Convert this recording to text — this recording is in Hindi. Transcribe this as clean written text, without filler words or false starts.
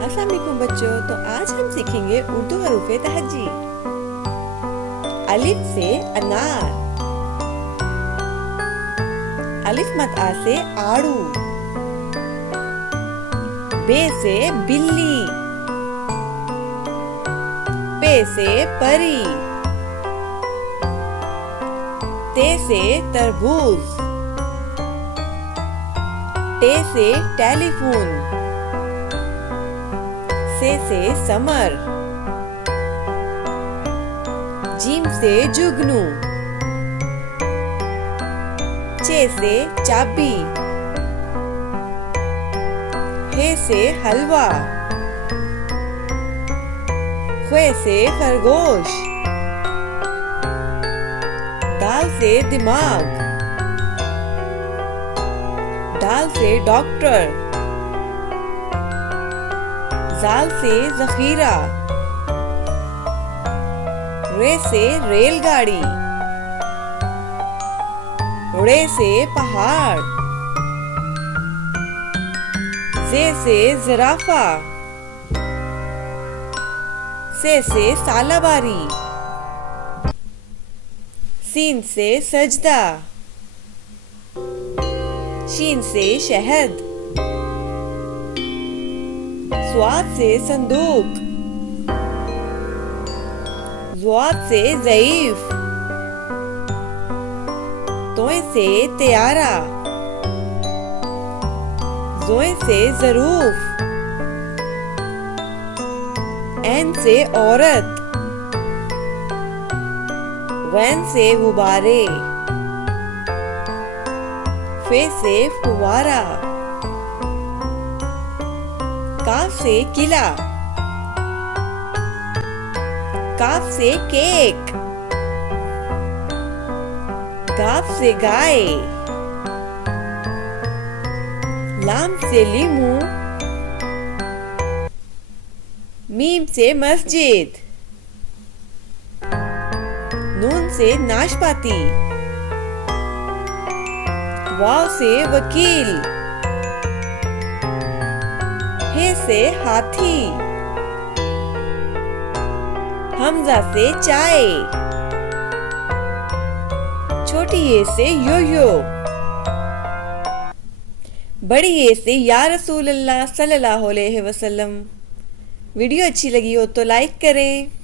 अस्सलाम वालेकुम बच्चों। तो आज हम सीखेंगे उर्दू हरूफ तहज्जी। अलिफ से अनार, अलिफ मद आ से आड़ू, बे से बिल्ली, पे से परी, ते से तरबूज, टे से टेलीफोन, से समर, जीम से जुगनू, चे से चाबी, हे से हलवा, ख्वे से खरगोश, दाल से दिमाग, दाल से डॉक्टर, जाल से जखीरा, रे से रेलगाड़ी, रे से पहाड़, जे से जिराफा, से सालाबारी, सीन से सजदा, शीन से शहद, स्वाद से संदूक, ज़्वाद से ज़ईफ, तोए से त्यारा, ज़ोए से ज़रूफ, ऐन से औरत, वैन से गुब्बारे, फे से फुवारा, काफ से किला, काफ से केक, गाफ से गाय, लाम से लीमू, मीम से मस्जिद, नून से नाशपाती, वाव से वकील, हे से हाथी, हमजा से चाय, छोटी ए से यो-यो, बड़ी ए से या रसूल अल्लाह सल्लल्लाहु अलैहि वसल्लम। वीडियो अच्छी लगी हो तो लाइक करें।